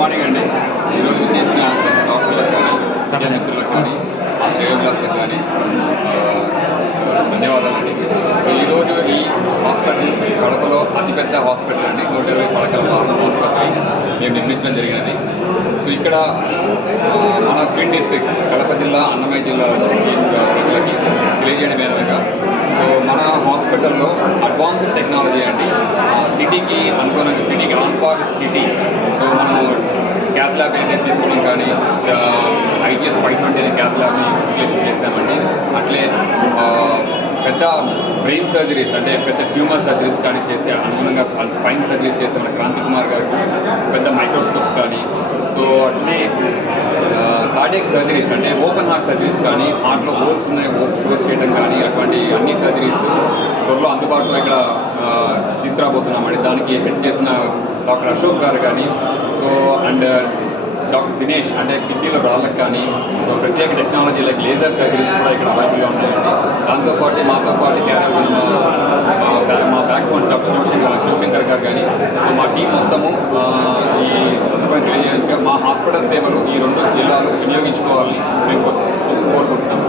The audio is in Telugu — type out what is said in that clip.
మార్నింగ్ అండి. ఈరోజు చేసిన డాక్టర్లకు కానీ మీడియా మిత్రులకు కానీ ఆ శ్రేయోభిలాసులకు కానీ ధన్యవాదాలండి. ఈరోజు ఈ హాస్పిటల్ కడపలో అతిపెద్ద హాస్పిటల్ అండి. 120 పడకల హాస్పిటల్ మేము నిర్మించడం జరిగినది. సో ఇక్కడ మన ట్విన్ డిస్ట్రిక్ట్స్ కడప జిల్లా, అన్నమయ్య జిల్లా ప్రజలకి తెలియజేయడం ఏమనగా, సో మన హాస్పిటల్లో అడ్వాన్స్డ్ టెక్నాలజీ అండి. సిటీకి అనుగుణంగా, సిటీకి ఆన్ పార్ సిటీ. సో మనము క్యాత్ ల్యాబ్ ఏదైతే తీసుకోవడం కానీ IGS 520 అనే క్యాత్ ల్యాబ్ని విశ్లేషణ చేశామండి. అట్లే పెద్ద బ్రెయిన్ సర్జరీస్ అంటే పెద్ద ట్యూమర్ సర్జరీస్ కానీ చేసే అనుగుణంగా స్పైన్ సర్జరీస్ చేసే మన క్రాంతి కుమార్ గారు పెద్ద మైక్రోస్కోప్స్ కానీ, సో అట్లే కార్డియాక్ సర్జరీస్ అంటే ఓపెన్ హార్ట్ సర్జరీస్ కానీ, హార్ట్లో హోల్స్ ఉన్నాయి క్లోజ్ చేయడం కానీ, అటువంటి అన్ని సర్జరీస్ త్వరలో అందుబాటులో ఇక్కడ తీసుకురాబోతున్నామండి. దానికి హెడ్ చేసిన డాక్టర్ అశోక్ గారు కానీ, సో అండ్ డాక్టర్ దినేష్ అంటే కిడ్నీలో రాళ్ళకు కానీ, సో ప్రత్యేక టెక్నాలజీ లైక్ లేజర్ సర్జరీస్ కూడా ఇక్కడ అవైలబుల్గా ఉన్నాయండి. దాంతోపాటు మాతో పాటు మా బ్యాక్ బోన్ డాక్టర్ శివశంకర్ గారు కానీ, సో మా టీం మొత్తము ఈ సందర్భంగా తెలియజేయడానికి మా హాస్పిటల్ సేవలు ఈ 2 జిల్లాలు వినియోగించుకోవాలని మేము కోరుకుంటున్నాము.